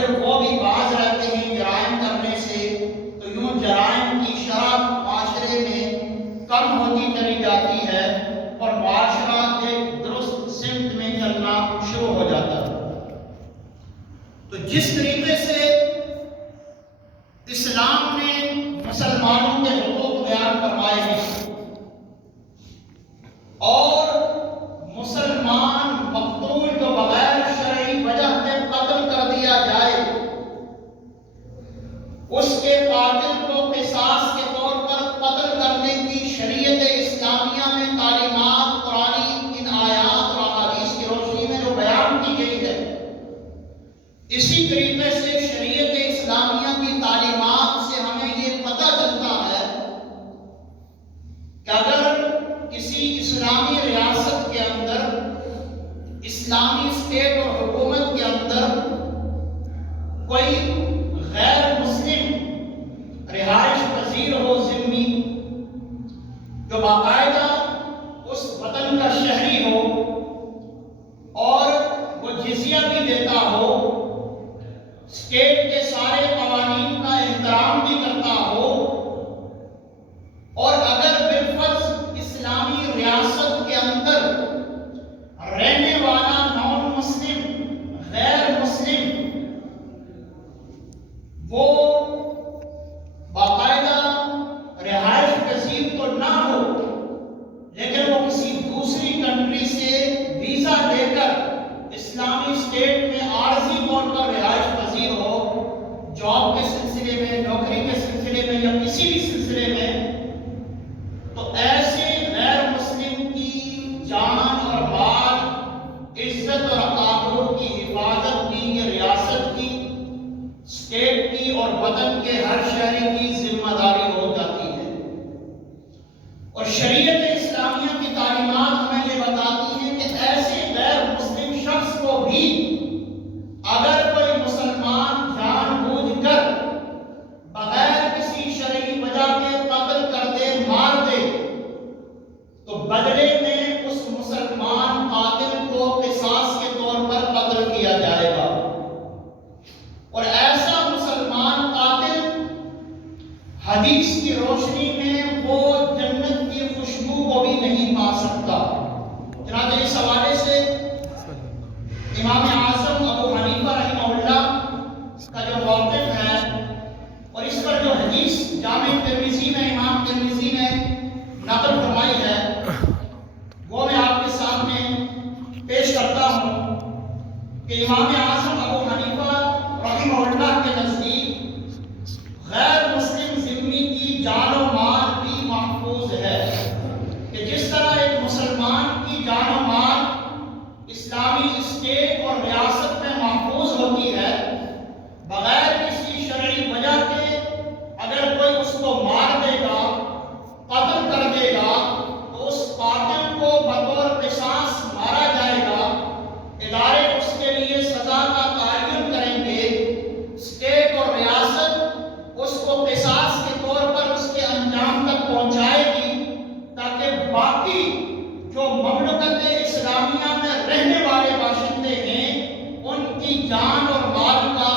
پھر وہ بھی باز رہتے ہیں جرائم کرنے سے، تو یوں جرائم کی شرح معاشرے میں کم ہوتی چلی جاتی ہے اور معاشرہ ایک درست سمت میں چلنا شروع ہو جاتا ہے۔ تو جس طریقے سے اسلام نے مسلمانوں کے حقوق بیان فرمائے ہیں اور مسلمان مقتول جو بغیر شرعی وجہ سے قتل کر دیا جائے اس کے قاتل کو قصاص کے طور پر قتل کرنے کی شریعت اسلامیہ میں تعلیمات قرآنی ان آیات اور احادیث کی روشنی میں جو بیان کی گئی ہے، اسی طریقے سے شریعت اسلامیہ کی تعلیمات سے ہمیں یہ پتہ چلتا ہے کہ اگر کسی اسلامی ریاست کے اندر، اسلامی اسٹیٹ اور حکومت کے اندر کوئی غیر مسلم رہائش پذیر ہو، ذمی جو باقاعدہ اس وطن کا شہری ہو اور وہ جزیہ بھی دیتا ہو، اسٹیٹ کے سارے قوانین کا احترام بھی کرتا ہو، اور اگر بالفرض اسلامی ریاست کے اندر رہنے والا نان مسلم، غیر مسلم، وہ باقاعدہ رہائش پذیر تو نہ ہو لیکن وہ کسی دوسری کنٹری سے ویزا لے کر اسلامی اسٹیٹ میں عارضی طور پر رہائش پذیر ہو، جاب کے سلسلے میں، نوکری کے سلسلے میں یا کسی بھی سلسلے میں، تو ایسے غیر مسلم کی جان اور مال، عزت اور آبرو کی حفاظت بھی یہ ریاست کی، اسٹیٹ کی اور وطن کے ہر شہری کی ذمہ داری ہو جاتی ہے۔ اور شریعت اسلامیہ کی تعلیمات ہمیں یہ بتاتی ہیں کہ ایسے غیر مسلم شخص کو بھی اگر کوئی مسلمان جان بوجھ کر بغیر کسی شرعی وجہ کے قتل کر دے، مار دے، تو بدلے میں اس مسلمان قاتل کو قصاص کے طور پر قتل کیا جائے گا، اور ایسا مسلمان قاتل حدیث کی روشنی میں وہ جنت کی خوشبو کو بھی نہیں پا سکتا۔ چنانچہ اس حوالے سے امام اعظم ابو حنیفہ رحمہ اللہ کا جو موقف ہے اور اس پر جو حدیث جامع ترمذی میں امام ترمذی نے نقل فرمائی ہے، وہ میں آپ کے سامنے پیش کرتا ہوں کہ امام اعظم ابو حنیفہ رحمہ اللہ کے نزدیک غیر مسلم ذمی کی جان و مال بھی محفوظ ہے، کہ جس طرح ایک مسلمان کی جان و مال اسلامی اسٹیٹ اور ریاست میں محفوظ ہوتی ہے، بغیر کسی شرعی وجہ کے اگر کوئی اس کو مار دے گا، قتل کر دے گا، تو اس قاتل کو بطور قصاص مارا جائے گا، ادارے اس کے لیے سزا کا تعین کریں گے، اسٹیٹ اور ریاست اس کو قصاص کے طور پر اس کے انجام تک پہنچائے گی، تاکہ باقی جو مملکت اسلامیہ میں رہنے والے باشندے ہیں ان کی جان اور مال کا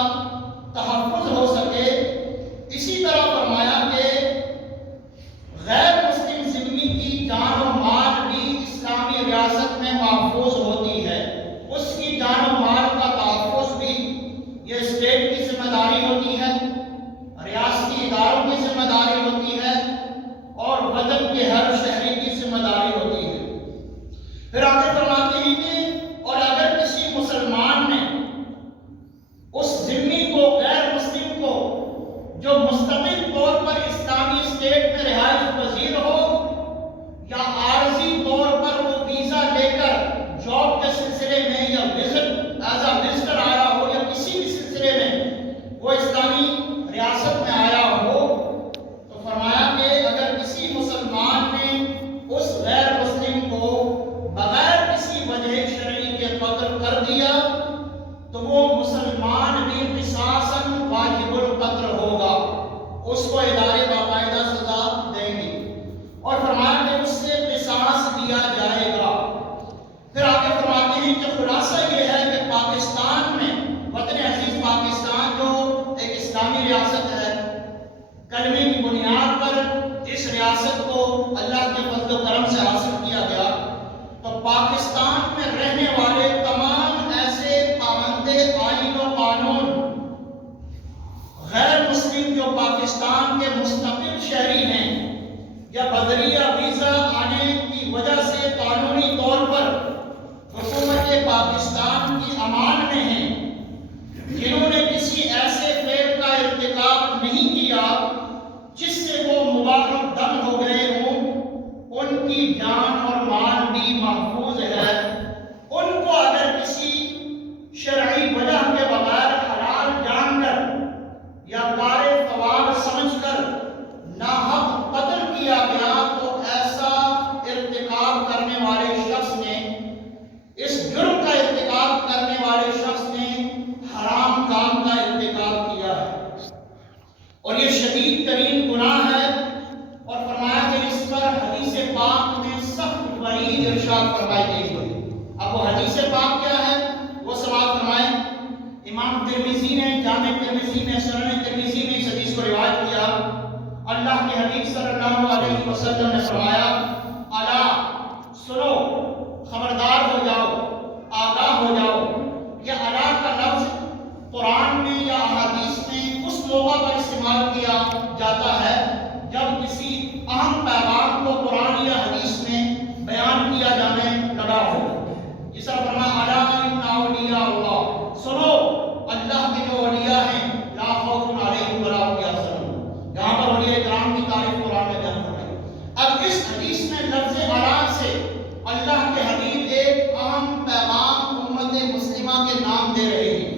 تحفظ ہو سکے۔ اسی طرح فرمایا کہ غیر مسلم ذمی کی جان و مال بھی اسلامی ریاست میں محفوظ ہوتی ہے، اس کی جان و مال کا تحفظ بھی یہ اسٹیٹ کی ذمہ داری ہوتی ہے، ریاستی اداروں کی ذمہ داری ہوتی ہے اور وطن کے ہر شہری کی ذمہ داری ہوتی ہے۔ پھر آگے فرماتے ہیں کہ اور اگر کسی مسلمان نے اس ذمی کو، غیر مسلم کو، جو مستقل طور پر اسلامی اسٹیٹ میں رہائش پذیر ہو یا عارضی طور پر وہ ویزا لے کر جاب کے سلسلے میں یا وزٹ ایز اے وزٹر آیا ہو یا کسی بھی سلسلے میں وہ اسلامی اسلامی ریاست ہے، کلمے کی بنیاد پر اس ریاست کو اللہ کے فضل و کرم سے حاصل کیا گیا، تو پاکستان میں رہنے والے تمام ایسے پابند آئین و قانون غیر مسلم جو پاکستان کے مستقل شہری ہیں یا بدریہ ویزا آنے کی وجہ سے قانونی طور پر حکومت پاکستان کی امان میں ہیں، جنہوں نے کسی ایسے فعل کا ارتکاب نہیں کیا جس سے وہ مباح دم ہو گئے ہوں، ان کی جان اور مال بھی محفوظ ہے۔ ان کو اگر کسی شرعی وجہ کے بغیر حلال جان کر یا کار ثواب سمجھ کر ناحق قتل کیا گیا تو ایسا ارتکاب کرنے والے شخص نے، اس جرم کا ارتکاب کرنے والے شخص نے حرام کام کا ارتکاب کیا ہے، اور یہ شدید ترین گناہ ہے، اور فرمایا کہ اس پر حدیث پاک میں سخت وعید ارشاد فرمائی گئی ہے۔ اب وہ حدیث پاک کیا ہے وہ سماعت فرمائیں۔ امام ترمذی نے جامع ترمذی میں سنن ترمذی میں اس حدیث کو روایت کیا۔ اللہ کے حبیب صلی اللہ علیہ وسلم نے فرمایا، الا سنو، خبردار ہو جاؤ، آگاہ ہو جاؤ۔ یہ الا کا لفظ قرآن میں یا احادیث میں اس موقع پر استعمال کیا جاتا ہے جب کسی اہم پیغام کو قرآن یا حدیث میں بیان کیا جانے لگا ہو۔ اس طرح فرمایا، الا ان اولیاء اللہ، سنو اللہ کے جو اولیاء ہیں، لا خوف علیہم ولا هم یحزنون، یہاں پر اولیاء کرام کی تعریف قرآن میں بیان فرمائی۔ اب اس حدیث میں لفظ الا سے اللہ کے حبیب ایک اہم پیغام امت مسلمہ کے نام دے رہے ہیں۔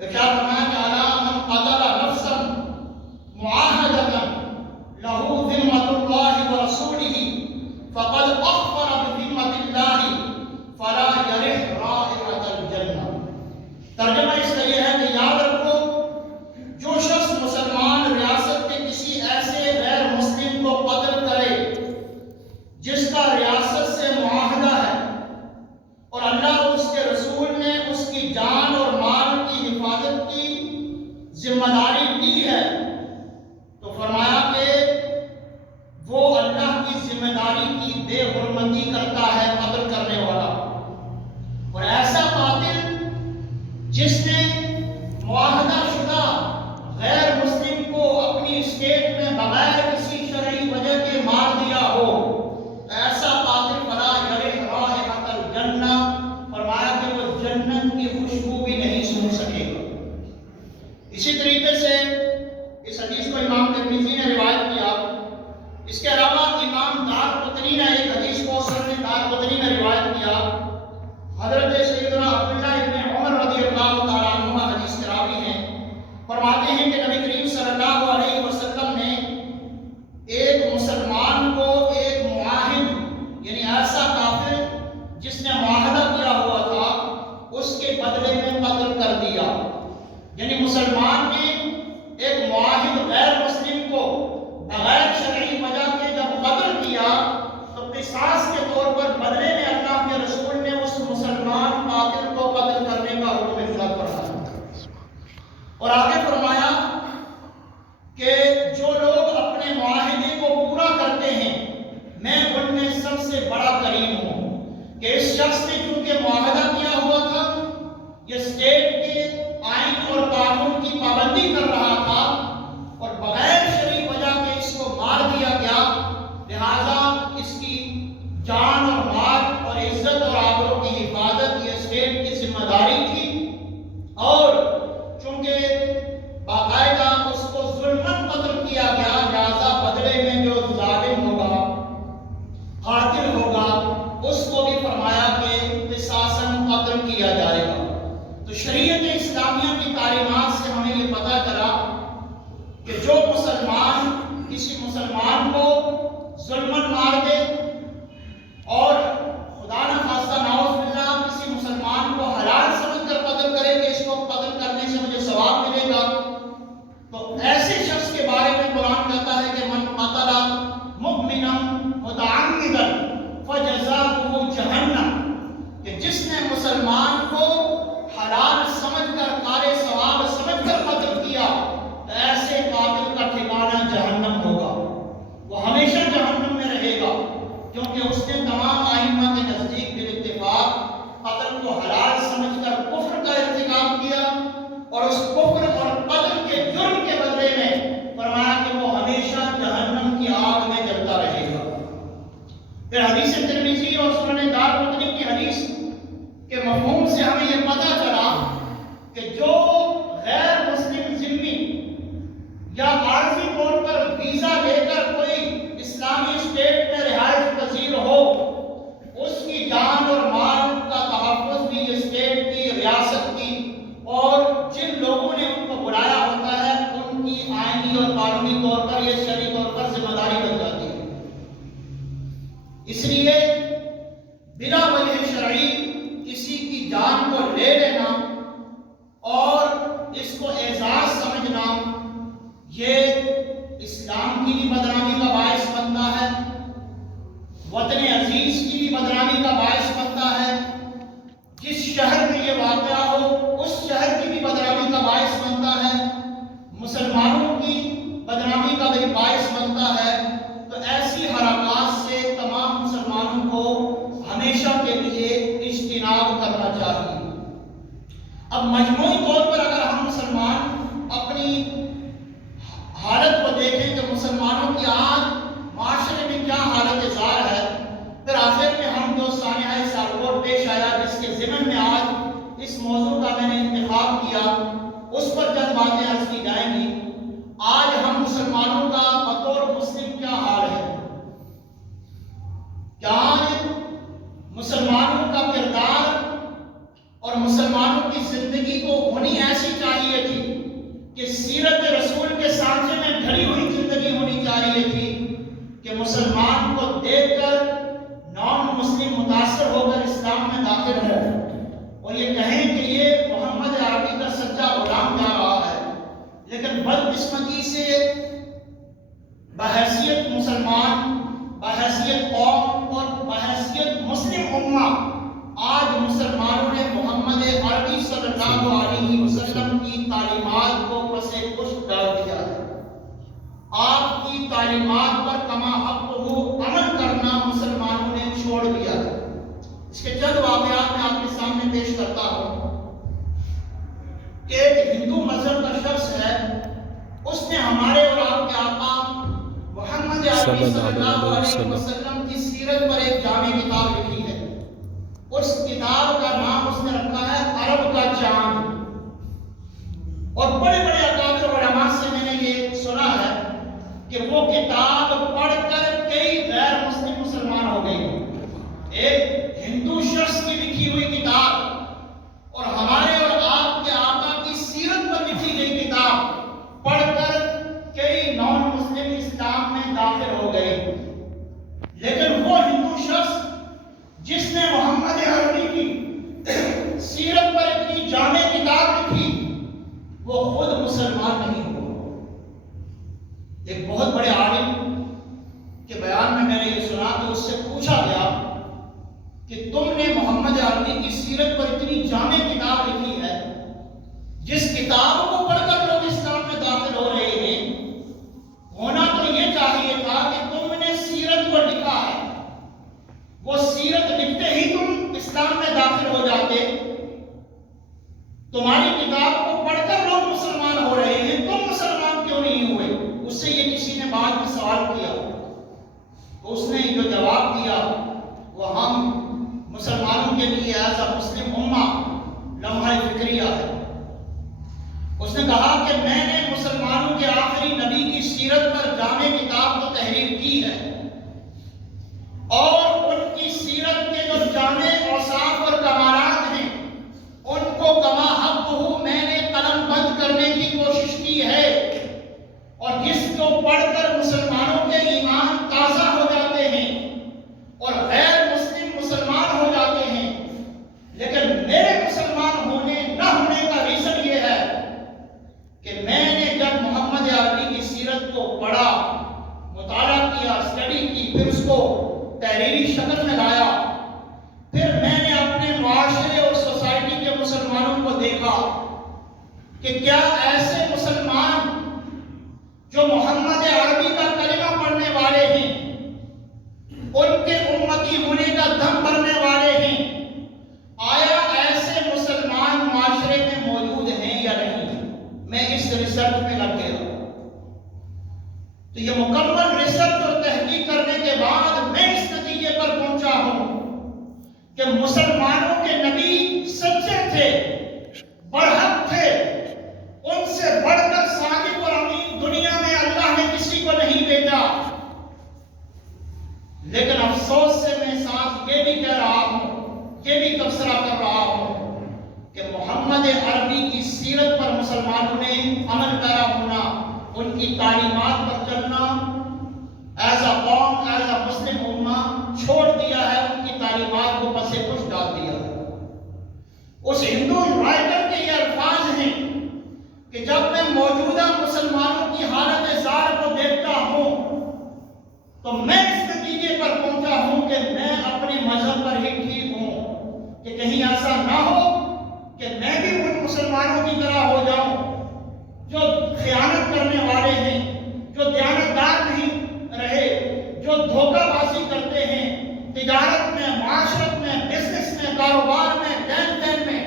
ارشاد فرمایا کہ الا من قتل نفسا معاہدۃ لہ ذمۃ اللہ ورسولہ فقد اخبر بذمۃ اللہ فلا یرح رائحۃ الجنہ۔ ترجمہ اس کا یہ ہے کہ یاد رکھو، جو شخص مسلمان ریاست کے کسی ایسے غیر مسلم کو قتل کرے جس کا ریاست سے معاہدہ ہے اور اللہ اور اس کے رسول نے اس کی جان اور مال کی حفاظت کی ذمہ داری دی ہے، تو فرمایا کہ وہ اللہ کی ذمہ داری کی بے حرمتی کرتا ہے قتل کرنے والا۔ اور ایسا قاتل جس نے معاہدہ شدہ غیر مسلم کو اپنی اسٹیٹ میں بغیر کسی شرعی وجہ کے مار دیا ہو، ایسا قاتل فلا یرح رائحۃ الجنہ، فرمایا کہ وہ جنت کی خوشبو بھی نہیں سونگھ سکے گا۔ اسی طریقے سے اس حدیث کو امام ترمذی نے روایت کیا۔ اس کے علاوہ امام دارقطنی نے ایک حدیث کو سنن دارقطنی میں روایت کیا۔ حضرت سیدنا عبداللہ ابن عمر رضی اللہ تعالیٰ عنہ حدیث کے راوی ہیں، فرماتے ہیں کہ نبی کریم صلی اللہ علیہ وسلم نے ایک مسلمان کو ایک معاہد، یعنی ایسا کافر جس نے معاہدہ کیا ہوا تھا، اس کے بدلے میں قتل کر دیا۔ یعنی مسلمان نے ایک معاہد غیر مسلم کو بغیر شرعی وجہ کے جب قتل کیا تو قصاص کے طور پر بدلے میں اللہ کے رسول نے اس مسلمان قاتل کو قتل کرنے کا حکم اطلاق فرمایا، اور آگے فرمایا کہ جو لوگ اپنے معاہدے کو پورا کرتے ہیں میں ان میں سب سے بڑا کریم ہوں، کہ اس شخص نے چونکہ معاہدہ کیا ہوا تھا، یہ اسٹیٹ کے آئین اور قانون کی پابندی کر رہا تھا اور بغیر شرعی وجہ کے اس کو مار دیا گیا، لہذا اس کی جان اور مال اور عزت اور آبرو کی حفاظت یہ اسٹیٹ کی ذمہ داری تھی، اور چونکہ باقاعدہ اس کو ظلمن قتل کیا گیا، لہذا بدلے میں جو ظالم ہوگا، قاتل ہوگا، اس کو بھی فرمایا کہ قصاصاً قتل کیا جائے گا۔ تو شریعت اور سنن دارقطنی کی حدیث کے مفہوم سے ہمیں یہ پتہ چلا کہ جو غیر مسلم ذمہ یا عارضی طور پر ویزا لے کر کوئی اسلامی اسٹیٹ میں رہائش پذیر ہو، اس کی جان اور مال کا تحفظ بھی اسٹیٹ کی، ریاست کی، اور جن لوگوں نے ان کو بلایا ہوتا ہے ان کی آئینی اور قانونی طور پر، یہ شرعی طور پر ذمہ داری بن جاتی ہے۔ اس لیے بلا وجہ شرعی کسی کی جان کو لے لینا اور اس کو اعزاز سمجھنا، یہ اسلام کی بھی بدنامی کا باعث بنتا ہے، وطن عزیز کی بھی بدنامی کا باعث بنتا ہے، جس شہر میں یہ واقعہ ہو اس شہر کی بھی بدنامی کا باعث بنتا ہے، مسلمانوں کی بدنامی کا بھی باعث بنتا ہے۔ تو ایسی حرکات سے تمام مسلمانوں کو ہمیشہ کے لیے اجتناب کرنا چاہیے۔ اب مجموعی طور پر اگر ہم مسلمان اپنی حالت کو دیکھیں کہ مسلمانوں کی آج معاشرے میں کیا حالت زار ہے، پھر آخر میں ہم جو سانحہ سالکوٹ پیش آیا جس کے ضمن میں آج اس موضوع کا میں نے انتخاب کیا، اس پر چند باتیں عرض کی جائیں گی۔ آج ہم مسلمانوں کا بطور مسلم کیا حال ہے؟ کیا آج مسلمانوں کا کردار اور مسلمانوں کی زندگی کو ہونی ایسی چاہیے تھی کہ سیرت رسول کے سانچے میں ڈھلی ہوئی زندگی ہونی چاہیے تھی کہ مسلمان کو دیکھ کر نان مسلم متاثر ہو کر اسلام میں داخل ہو اور یہ کہیں کہ یہ محمد عربی کا سچا غلام جا رہا ہے، لیکن بدقسمتی سے بحیثیت مسلمان، بحیثیت قوم اور بحیثیت مسلم امہ آج مسلمانوں نے محمد عربی صلی اللہ علیہ وسلم کی تعلیمات کو پس پشت ڈال دیا ہے۔ آپ کی تعلیمات پر کما حق عمل کرنا مسلمانوں نے چھوڑ دیا ہے۔ اس کے چند واقعات میں آپ کے سامنے پیش کرتا ہوں کہ ایک ہندو مذہب کا شخص ہے، اس نے ہمارے اور آپ کے آقا محمد عربی صلی اللہ علیہ وسلم کی سیرت پر ایک جامع کتاب لکھی ہے۔ اس کتاب کا نام اس نے رکھا ہے عرب کا چاند، اور بڑے بڑے اکابر علماء سے میں نے یہ سنا ہے کہ وہ کتاب پڑھ کر کئی غیر مسلم مسلمان ہو گئے۔ ایک ہندو شخص کی لکھی ہوئی کتاب اور ہمارے اور آپ کے آقا کی سیرت پر لکھی گئی کتاب پڑھ کر کئی نان مسلم اسلام میں داخل ہو گئے، لیکن وہ ہندو شخص جس نے محمد عربی کی سیرت پر اتنی جامع کتاب لکھی وہ خود مسلمان نہیں ہوا۔ ایک بہت بڑے عالم کے بیان میں نے یہ سنا کہ اس سے پوچھا گیا کہ تم نے محمد عربی کی سیرت پر اتنی جامع کتاب لکھی ہے، جس کتاب کو پڑھ کر لوگ اسلام میں داخل ہو رہے ہیں، ہونا تو یہ چاہیے تھا کہ تم نے سیرت کو لکھا ہے، وہ سیرت لکھتے ہی تم اسلام میں داخل ہو جاتے۔ تمہاری کتاب کو پڑھ کر لوگ مسلمان ہو رہے ہیں، تم مسلمان کیوں نہیں ہوئے؟ اس سے یہ کسی نے بعد میں سوال کیا تو اس نے جو جواب دیا وہ ہم مسلمانوں کے لیے ایز اے مسلم امہ لمحہ فکریہ ہے۔ اس نے کہا کہ میں نے مسلمانوں کے آخری نبی کی سیرت پر جامع کتاب کو تحریر کی ہے، اور ان کی سیرت کے جو جامع اوصاف اور کمالات ہیں ان کو کما حق میں نے قلم بند کرنے کی کوشش کی ہے، اور جس کو پڑھ کر مسلمانوں کے ایمان تازہ ہو جاتے ہیں اور غیر مسلم مسلمان ہو جاتے ہیں۔ لیکن میرے مسلمان ہونے نہ ہونے کا ریزن یہ ہے کہ میں نے جب محمد عربی کی سیرت کو پڑھا، مطالعہ کیا، اسٹڈی کی، پھر اس کو تحریری شکل میں لایا، پھر میں نے اپنے معاشرے اور سوسائٹی کے مسلمانوں کو دیکھا کہ کیا ایسے مسلمان جو محمد عربی کا کلمہ پڑھنے والے ہیں، ان کے امتی ہونے کا دم بھرنے والے ہیں، آیا ایسے مسلمان معاشرے میں موجود ہیں یا نہیں؟ میں اس ریسرچ میں لگ گیا۔ تو یہ مکمل ریسرچ اور تحقیق کرنے کے بعد میں اس نتیجے پر پہنچا ہوں کہ مسلمانوں کے نبی سچے تھے، برحق تھے، ان سے بڑھ کر صادق اور امین دنیا میں اللہ نے کسی کو نہیں بھیجا۔ لیکن افسوس سے میں ساتھ یہ بھی کہہ رہا ہوں، یہ بھی تبصرہ کر رہا ہوں کہ محمد عربی کی سیرت پر مسلمانوں نے عمل پیرا ہونا، ان کی تعلیمات پر چلنا ایز اے قوم، ایز اے مسلم امہ چھوڑ دیا ہے، ان کی تعلیمات کو پس پش ڈال دیا ہے۔ اس ہندو رائٹر کے یہ الفاظ ہیں کہ جب میں موجودہ مسلمانوں کی حالت زار کو دیکھتا ہوں تو میں اس نتیجے پر پہنچا ہوں کہ میں اپنے مذہب پر ہی ٹھیک ہوں، کہ کہیں ایسا نہ ہو کہ میں بھی ان مسلمانوں کی طرح ہو جاؤں جو خیانت کرنے والے ہیں، جو دیانتدار نہیں رہے، جو دھوکہ بازی کرتے ہیں تجارت میں، معاشرت میں، بزنس میں، کاروبار میں، لین دین میں،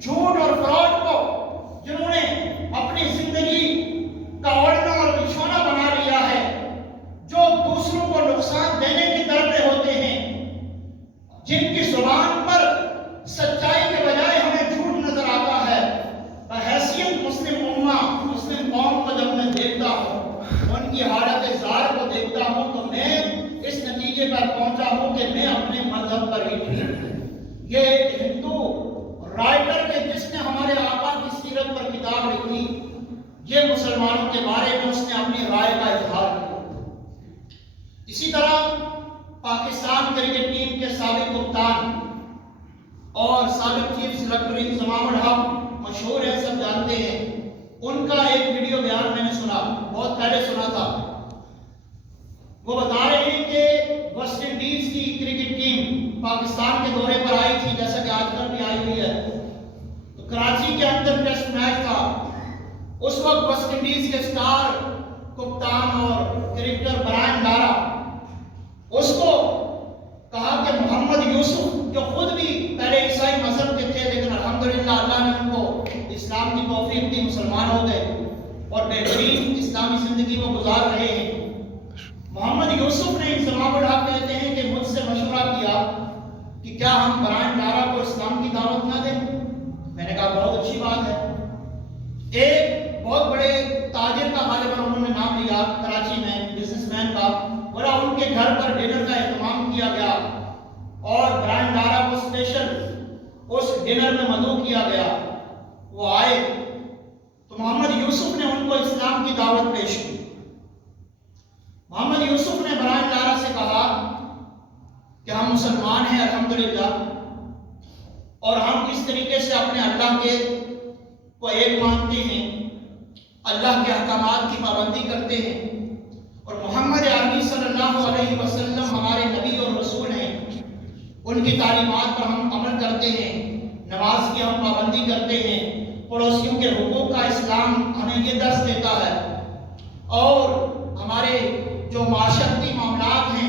جھوٹ اور فراڈ کو جنہوں نے اپنی زندگی کا اوڑھنا اور بچھونا بنا لیا ہے، جو دوسروں کو نقصان دینے کی طرف ہوتے ہیں، جن کی زبان پر سچائی کے بجائے ہمیں جھوٹ نظر آتا ہے، بحیثیت مسلم امہ، مسلم قوم کو جب میں دیکھتا ہوں، ان کی حالت زار کو دیکھتا ہوں تو میں اس نتیجے پر پہنچا ہوں کہ میں اپنے مذہب پر ہی ٹھیک ہوں۔ یہ ایک ہندو رائٹر کے جس نے ہمارے آقا کی سیرت پر کتاب لکھی، یہ مسلمانوں کے بارے میں اس نے اپنی رائے کا اظہار کیا۔ اسی طرح پاکستان کرکٹ ٹیم کے سابق کپتان اور سابق چیف سلیکٹر انضمام الحق مشہور ہیں، سب جانتے ہیں، ان کا ایک ویڈیو بیان میں نے سنا، بہت پہلے سنا تھا۔ وہ بتا رہے ہیں کہ ویسٹ انڈیز کی کرکٹ ٹیم پاکستان کے دورے پر آئی تھی، جیسا کہ آج کل بھی آئی ہوئی ہے، تو کراچی کے اندر ٹیسٹ میچ تھا۔ اس وقت ویسٹ انڈیز کے سٹار کپتان اور کرکٹر برائن لارا، اس کو کہا کہ محمد یوسف جو خود بھی پہلے عیسائی مذہب کے تھے لیکن الحمدللہ اللہ نے ان کو اسلام کی توفیق دی، مسلمان ہو گئے اور بہترین اسلامی زندگی وہ گزار رہے ہیں۔ محمد یوسف نے انضمام الحق کہتے ہیں کہ مجھ سے مشورہ کیا کہ کیا ہم برائن لارا کو اسلام کی دعوت نہ دیں؟ میں نے کہا بہت اچھی بات ہے۔ ایک بہت بڑے تاجر کا غالباً انہوں نے نام لیا کراچی میں، بزنس مین کا، بولا ان کے گھر پر ڈنر کا اہتمام کیا گیا اور برائن لارا کو اسپیشل اس ڈنر میں مدعو کیا گیا۔ وہ آئے تو محمد یوسف نے ان کو اسلام کی دعوت پیش کی۔ محمد یوسف نے برائن لارا سے کہا کہ ہم مسلمان ہیں الحمدللہ، اور ہم اس طریقے سے اپنے اللہ کے کو ایک مانتے ہیں، اللہ کے احکامات کی پابندی کرتے ہیں، اور محمد عربی صلی اللہ علیہ وسلم ہمارے نبی اور رسول ہیں، ان کی تعلیمات پر ہم عمل کرتے ہیں، نماز کی ہم پابندی کرتے ہیں، پڑوسیوں کے حقوق کا اسلام ہمیں یہ درس دیتا ہے، اور ہمارے جو معاشرتی معاملات ہیں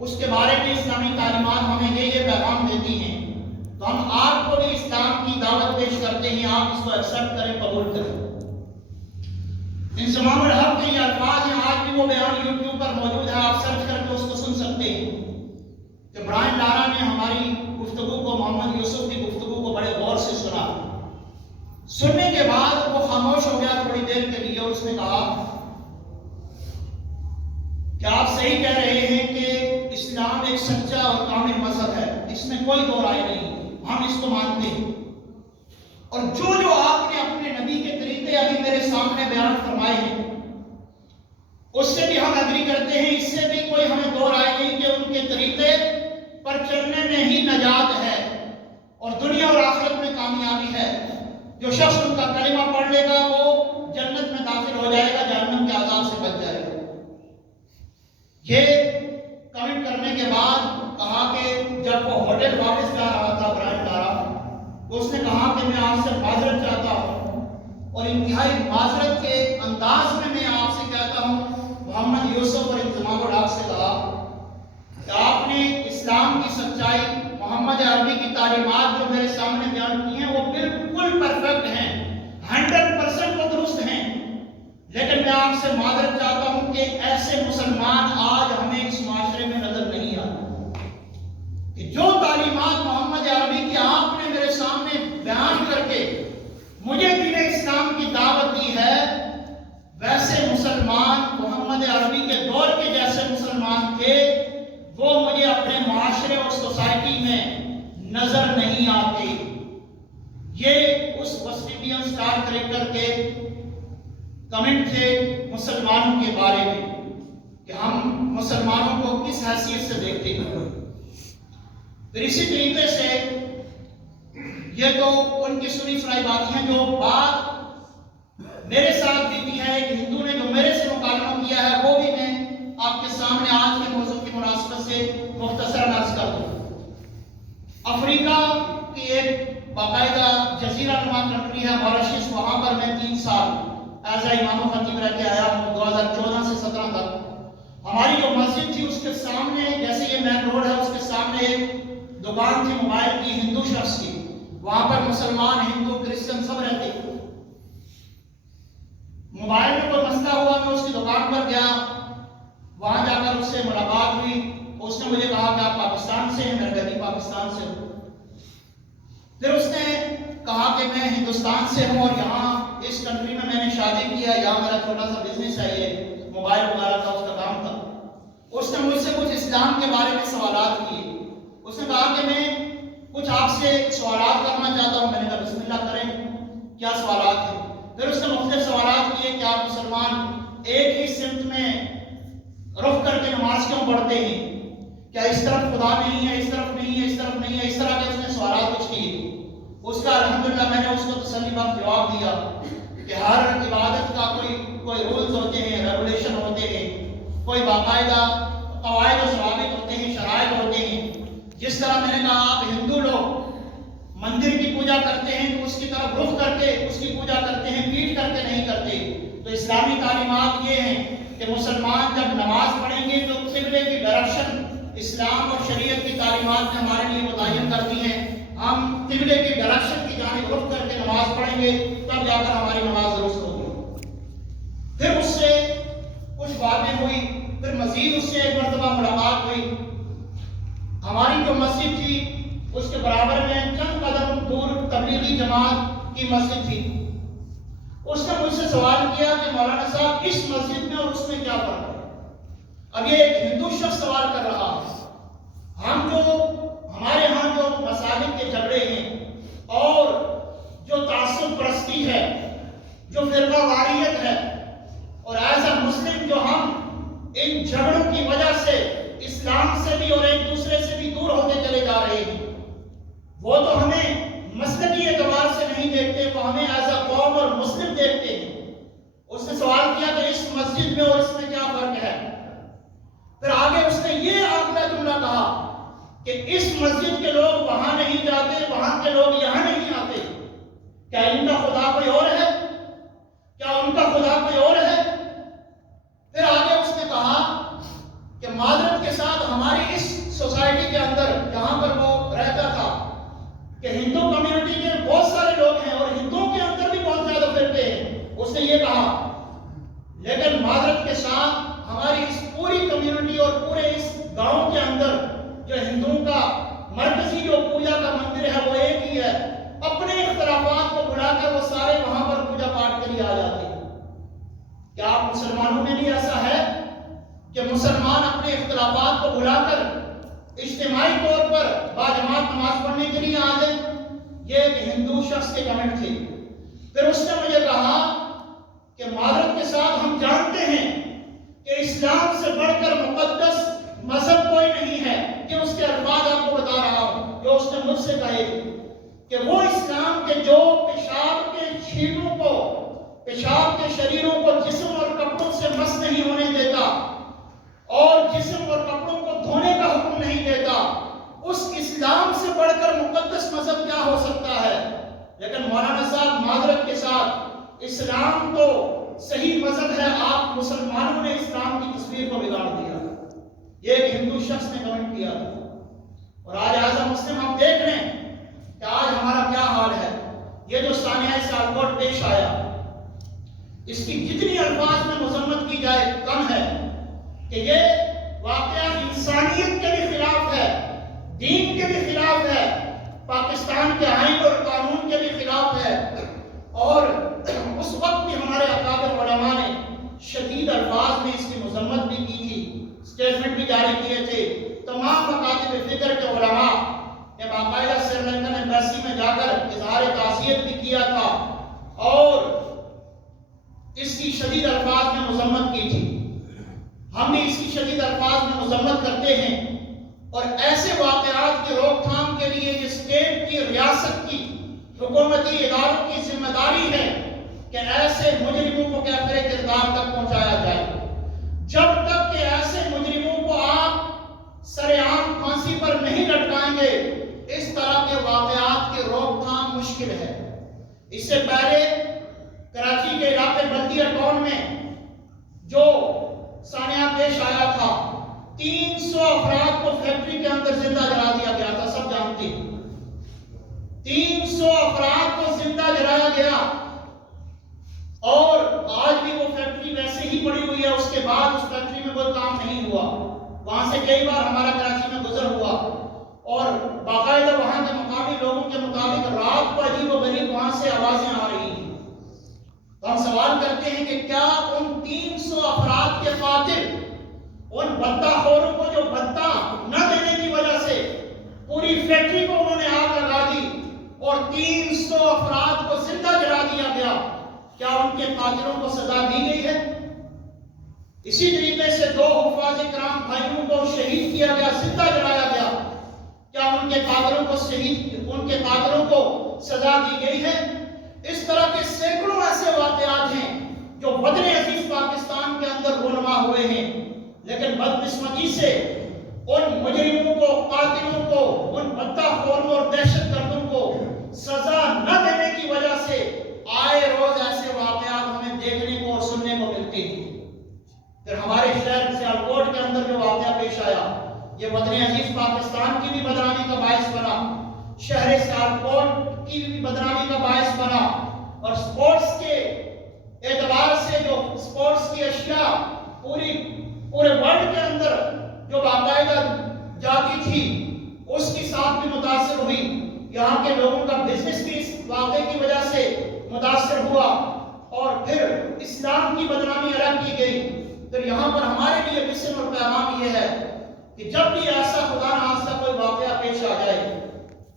اس کے بارے میں اسلامی تعلیمات ہمیں یہ پیغام دیتی ہیں، تو ہم آپ کو بھی اسلام کی دعوت پیش کرتے ہیں، آپ اس کو ایکسپٹ کریں، قبول کریں۔ انضمام الحق کے یہ الفاظ ہیں، آج بھی وہ بیان یوٹیوب پر موجود ہے، آپ سرچ کر کے اس کو سن سکتے ہیں کہ برائن لارا نے ہماری گفتگو کو، محمد یوسف کی گفتگو کو بڑے غور سے سنا۔ سننے کے بعد وہ خاموش ہو گیا تھوڑی دیر کے لیے، اور اس نے کہا کہ آپ صحیح کہہ رہے ہیں کہ اسلام ایک سچا اور کامل مذہب ہے، اس میں کوئی دو رائے نہیں، ہم اس کو مانتے ہیں، اور جو آپ نے اپنے نبی کے طریقے ابھی میرے سامنے بیان فرمائے ہیں اس سے بھی ہم اگری کرتے ہیں، اس سے بھی کوئی ہمیں دو رائے نہیں کہ ان کے طریقے پر چلنے میں ہی نجات ہے اور دنیا اور آخرت میں کامیابی ہے۔ جو شخص ان کا کلمہ پڑھ لے گا وہ جنت میں داخل ہو جائے گا، جہنم کے عذاب سے بچ جائے گا۔ یہ کمنٹ کرنے کے بعد کہا کہ جب وہ ہوٹل واپس جا رہا تھا برائن لارا، تو اس نے کہا کہ میں آپ سے معذرت چاہتا ہوں، اور انتہائی معذرت کے انداز میں آپ سے کہتا ہوں، محمد یوسف اور انضمام الحق سے کہا کہ آپ نے اسلام کی سچائی، محمد عربی کی تعلیمات جو میرے سامنے بیان کی ہیں وہ بالکل پرفیکٹ ہیں، 100% وہ درست ہیں، لیکن میں آپ سے معذرت چاہتا ہوں کہ ایسے مسلمان آج ہمیں اس معاشرے میں نظر نہیں آتے کہ جو تعلیمات کمنٹ تھے مسلمانوں کے بارے میں کہ ہم مسلمانوں کو کس حیثیت سے دیکھتے ہیں. پھر اسی طریقے سے یہ تو ان کی سنی سنائی باتیں ہیں. جو بات میرے ساتھ بیتی ہے ایک ہندو نے جو میرے سے مکالمہ کیا ہے وہ بھی میں آپ کے سامنے آج کے موضوع کی مناسبت سے مختصر عرض کر دوں. افریقہ کی ایک باقاعدہ جزیرہ نما کنٹری ہے ماریشس. وہاں پر میں 3 سال ایز اے امام و خطیب رہ کے آیا ہوں 2014 سے 17 تک. ہماری جو مسجد تھی اس کے سامنے جیسے یہ مین روڈ ہے اس کے سامنے ایک دکان تھی موبائل کی ہندو شخص کی. وہاں پر مسلمان ہندو کرسچن سب رہتے. موبائل میں کوئی مسئلہ ہوا میں اس کی دکان پر گیا. وہاں جا کر اس سے ملاقات ہوئی. اس نے مجھے کہا کہ آپ پاکستان سے ہیں. میں نے کہا پاکستان سے ہوں. پھر اس نے کہا کہ میں ہندوستان سے ہوں اور یہاں اس کنٹری میں نے شادی کیا. یہاں میرا چھوٹا سا بزنس ہے یہ موبائل وغیرہ کا اس کا کام تھا. اس نے مجھ سے کچھ اسلام کے بارے میں سوالات کیے. اس نے کہا کہ میں کچھ آپ سے سوالات کرنا چاہتا ہوں. میں نے کہا بسم اللہ کریں. کیا سوالات ہیں؟ پھر اس نے مختلف سوالات کیے کہ آپ مسلمان ایک ہی سمت میں رخ کر کے نماز کیوں پڑھتے ہیں؟ کیا اس طرف خدا نہیں ہے، اس طرف نہیں ہے، اس طرف نہیں ہے؟ اس طرح کے اس نے سوالات کچھ کیے. اس کا الحمدللہ میں نے اس کو تسلی بخش جواب دیا کہ ہر عبادت کا کوئی رولز ہوتے ہیں، ریگولیشن ہوتے ہیں، کوئی باقاعدہ قواعد و ضوابط ہوتے ہیں، شرائط ہوتے ہیں. جس طرح میں نے کہا آپ ہندو لوگ مندر کی پوجا کرتے ہیں تو اس کی طرف رخ کر کے اس کی پوجا کرتے ہیں، پیٹ کر کے نہیں کرتے. تو اسلامی تعلیمات یہ ہیں کہ مسلمان جب نماز پڑھیں گے تو قبلے کی ڈائریکشن اسلام اور شریعت کی تعلیمات نے ہمارے لیے متعین کر دی ہیں. ہم قبلے کی ڈائریکشن کی جانب رخ کر کے نماز پڑھیں گے تب جا کر ہماری نماز درست ہوگی. پھر اس سے کچھ باتیں ہوئی. پھر مزید اس سے ایک مرتبہ ملاقات ہوئی. ہماری جو مسجد تھی اس کے برابر میں چند قدم دور تبلیغی جماعت کی مسجد تھی. اس نے مجھ سے سوال کیا کہ مولانا صاحب اس مسجد میں اور اس میں کیا فرق ہے؟ اب یہ ایک ہندو شخص سوال کر رہا ہے. ہمارے ہاں جو مساجد کے جھگڑے ہیں اور جو تعصب پرستی ہے، جو فرقہ واریت ہے، اور ایز اے مسلم جو ہم ان جھگڑوں کی وجہ سے اسلام سے بھی اور ایک دوسرے سے بھی دور ہوتے چلے جا رہے ہیں، وہ تو ہمیں مسلکی اعتبار سے نہیں دیکھتے، وہ ہمیں ایز اے قوم اور مسلم دیکھتے ہیں. اس نے سوال کیا کہ اس مسجد میں اور اس میں کیا فرق ہے؟ پھر آگے اس نے یہ اگلا جملہ کہا کہ اس مسجد کے لوگ وہاں نہیں جاتے، وہاں کے لوگ یہاں نہیں آتے. کیا ان کا خدا کوئی اور ہے؟ کیا ان کا خدا کوئی اور ہے؟ پھر آگے اس نے کہا کہ معذرت کے ساتھ ہماری اس سوسائٹی کے اندر جہاں پر وہ رہتا تھا کہ ہندو کمیونٹی کے بہت سارے لوگ ہیں اور ہندوؤں کے اندر بھی بہت زیادہ فرقے ہیں. اس نے یہ کہا لیکن معذرت کے ساتھ ہماری اس پوری کمیونٹی اور پورے اس گاؤں کے اندر جو ہندوؤں کا مرکزی جو پوجا کا مندر ہے وہ ایک ہی ہے. اپنے اختلافات کو بھلا کر وہ سارے وہاں پر پوجا پاٹ کے لیے آ جاتے ہیں. کیا آپ مسلمانوں میں بھی ایسا ہے کہ مسلمان اپنے اختلافات کو بھلا کر اجتماعی طور پر باجماعت نماز پڑھنے کے لیے آ جائیں؟ یہ ایک ہندو شخص کے کمنٹ تھے. پھر اس نے مجھے کہا کہ معذرت کے ساتھ ہم جانتے ہیں کہ اسلام سے بڑھ کر مقدس مذہب کوئی نہیں ہے. کہ اس کے الفاظ آپ کو بتا رہا ہوں جو اس نے مجھ سے کہے کہ وہ اسلام کے جو پیشاب کے چھینٹوں کو، پیشاب کے شریروں کو جسم اور کپڑوں سے مس نہیں ہونے دیتا اور جسم اور کپڑوں کو دھونے کا حکم نہیں دیتا، اس اسلام سے بڑھ کر مقدس مذہب کیا ہو سکتا ہے؟ لیکن مولانا صاحب معذرت کے ساتھ اسلام تو صحیح مذہب ہے، آپ مسلمانوں نے اسلام کی تصویر کو بگاڑ دیا. یہ ایک ہندو شخص نے کمنٹ کیا تھا. اور آج ایز اے مسلم ہم دیکھ رہے ہیں کہ آج ہمارا کیا حال ہے. یہ جو سانحہ سیالکوٹ پیش آیا، اس کی جتنی الفاظ میں مذمت کی جائے کم ہے کہ یہ واقعہ انسانیت کے بھی خلاف ہے، دین کے بھی خلاف ہے، پاکستان کے آئین اور قانون کے بھی خلاف ہے. اور اس وقت بھی ہمارے اکابر علماء نے شدید الفاظ میں اس کی مذمت بھی کی تھی، اسٹیٹمنٹ بھی جاری کیے تھے. تمام مکاتب فکر کے علماء نے باقاعدہ سری لنکن ایمبیسی میں جا کر اظہار تعزیت بھی کیا تھا اور اس کی شدید الفاظ میں مذمت کی تھی. ہم بھی اس کی شدید الفاظ میں مذمت کرتے ہیں اور ایسے واقعات کی روک تھام کے لیے یہ اسٹیٹ کی، ریاست کی، حکومتی اداروں کی ذمہ داری ہے کہ ایسے مجرموں کو کیفر کردار تک پہنچایا جائے. جب تک کہ ایسے مجرموں کو آپ سر عام پھانسی پر نہیں لٹکائیں گے، اس طرح کے واقعات کی روک تھام مشکل ہے. اس سے پہلے کراچی کے علاقے بلدیہ ٹاؤن میں جو سانحہ پیش آیا تھا، 300 افراد کو فیکٹری کے اندر زندہ جلا دیا گیا تھا. سب جانتے ہیں 300 افراد کو زندہ جلایا گیا، اور آج بھی وہ فیکٹری ویسے ہی پڑی ہوئی ہے. اس کے بعد اس فیکٹری میں کوئی کام نہیں ہوا. وہاں سے کئی بار ہمارا کراچی میں گزر ہوا، اور باقاعدہ وہاں کے مقامی لوگوں کے مطابق رات کو عجیب و غریب وہاں سے آوازیں آ رہی ہیں. ہم سوال کرتے ہیں کہ کیا ان 300 افراد کے قاتل ان بھتہ خوروں کو جو بھتہ نہ دینے کی وجہ سے پوری فیکٹری کو انہوں نے آگ لگا دی اور 300 افراد کو زندہ جلا دیا گیا، کیا ان کے قاتلوں کو سزا دی گئی ہے؟ اسی طریقے سے 2 حفاظ کرام بھائیوں کو شہید کیا گیا، زندہ جلایا گیا، کیا ان کے قاتلوں کو سزا دی گئی ہے؟ اس طرح کے سینکڑوں ایسے واقعات ہیں جو وطن عزیز پاکستان کے اندر رونما ہوئے ہیں، لیکن بدقسمتی سے ان مجرموں کو، قاتلوں کو، ان بھتہ خوروں اور دہشت گردوں کو سزا نہ دینے کی وجہ سے آئے روز ایسے واقعات ہمیں دیکھنے کو اور سننے کو ملتے ہیں. پھر ہمارے شہر سیالکوٹ کے اندر جو واقعہ پیش آیا، یہ وطن عزیز پاکستان کی بھی بدنامی کا باعث بنا، شہر سیالکوٹ کی بھی بدنامی کا باعث بنا، اور سپورٹس کے اعتبار سے جو سپورٹس کی اشیاء پورے ورلڈ کے اندر جو باقاعدہ جاتی تھی، اس کی ساتھ بھی متاثر ہوئی. یہاں کے لوگوں کا بزنس بھی اس واقعے کی وجہ سے متاثر ہوا، اور پھر اسلام کی بدنامی الگ کی گئی. پھر یہاں پر ہمارے لیے مشن اور پیغام یہ ہے کہ جب بھی ایسا خدا نخواستہ کوئی واقعہ پیش آ جائے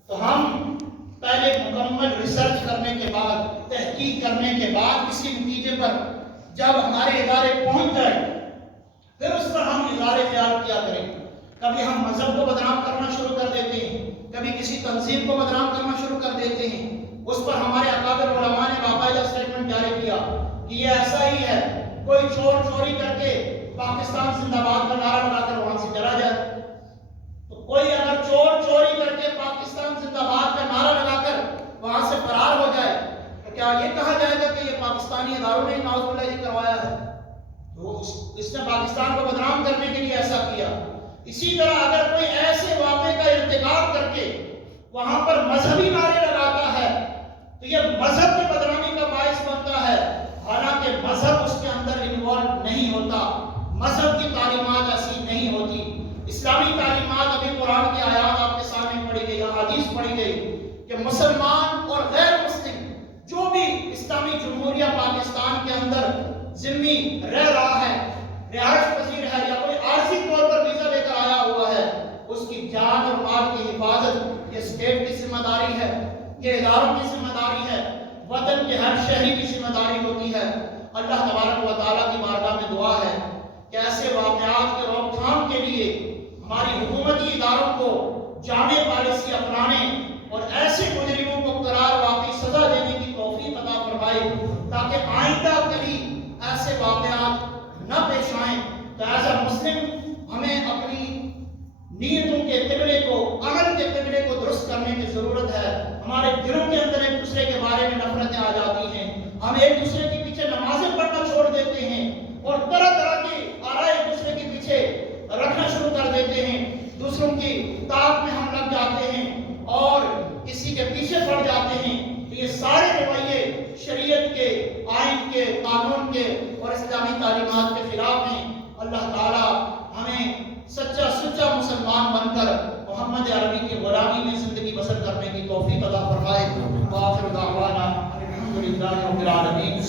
تو ہم پہلے مکمل ریسرچ کرنے کے بعد، تحقیق کرنے کے بعد کسی نتیجے پر جب ہمارے ادارے پہنچ جائے پھر اس پر ہم اظہار خیال کیا کریں. کبھی ہم مذہب کو بدنام کرنا شروع کر دیتے ہیں، کبھی کسی تنظیم کو بدنام کرنا شروع کر دیتے ہیں. اس پر ہمارے اکابر علماء نے باقاعدہ اسٹیٹمنٹ جاری کیا کہ یہ ایسا ہی ہے، کوئی چوری کر کے پاکستان زندہ باد کا نعرہ لگا کر وہاں سے چلا جائے. تو کوئی اگر چوری کر کے پاکستان زندہ باد کا نعرہ لگا کر وہاں سے فرار ہو جائے تو کیا یہ کہا جائے گا کہ یہ پاکستانی اداروں نے نعوذ باللہ یہ کروایا ہے؟ تو اس نے پاکستان کو بدنام کرنے کے لیے ایسا کیا. اسی طرح اگر کوئی ایسے واقعے کا ارتکاب کر کے وہاں پر مذہبی نعرے لگاتا ہے تو یہ مذہب کی بدنامی کا باعث بنتا ہے، حالانکہ مذہب اس کے اندر انوالو نہیں ہوتا. مذہب کی تعلیمات ایسی نہیں ہوتی. اسلامی تعلیمات، ابھی قرآن کی آیات آپ کے سامنے پڑھی گئی، حدیث پڑھی گئی کہ مسلمان اور غیر مسلم جو بھی اسلامی جمہوریہ پاکستان کے اندر ذمہ رہ رہا ہے، رہائش پذیر ہے، یا کوئی عارضی طور پر ویزا لے کر آیا ہوا ہے، اس کی جان اور مال کی حفاظت یہ اسٹیٹ کی ذمہ داری ہے، یہ اداروں کی ذمہ داری ہے، وطن کے ہر شہری کی ذمہ داری ہوتی ہے. اللہ تبارک و تعالیٰ کی بارگاہ میں دعا ہے کہ ایسے واقعات کی روک تھام کے لیے ہماری حکومتی اداروں کو جامع پالیسی اپنانے اور ایسے مجرموں کو قرار واقعی سزا دینے کی توفیق عطا فرمائے تاکہ آئندہ کبھی ایسے واقعات نہ پیش آئیں. تو ایز اے مسلم ہمیں اپنی نیتوں کے قبلے کو، عمل کے قبلے کو درست کرنے کی ضرورت ہے. ہمارے دلوں کے اندر ایک دوسرے کے بارے میں نفرتیں آ جاتی ہیں، ہم ایک دوسرے کے پیچھے نمازیں پڑھنا چھوڑ دیتے ہیں اور طرح طرح کی آراء ایک دوسرے کے پیچھے رکھنا شروع کر دیتے ہیں. دوسروں کی طاق میں ہم لگ جاتے ہیں اور کسی کے پیچھے پڑ جاتے ہیں. تو یہ سارے رویے شریعت کے، آئین کے، قانون کے اور اسلامی تعلیمات کے خلاف ہیں. اللہ تعالی ہمیں سچا مسلمان بن کر محمد عربی کی غلامی میں زندگی بسر کرنے کی توفیق عطا فرمائے. وآخر دعوانا الحمدللہ رب العالمین.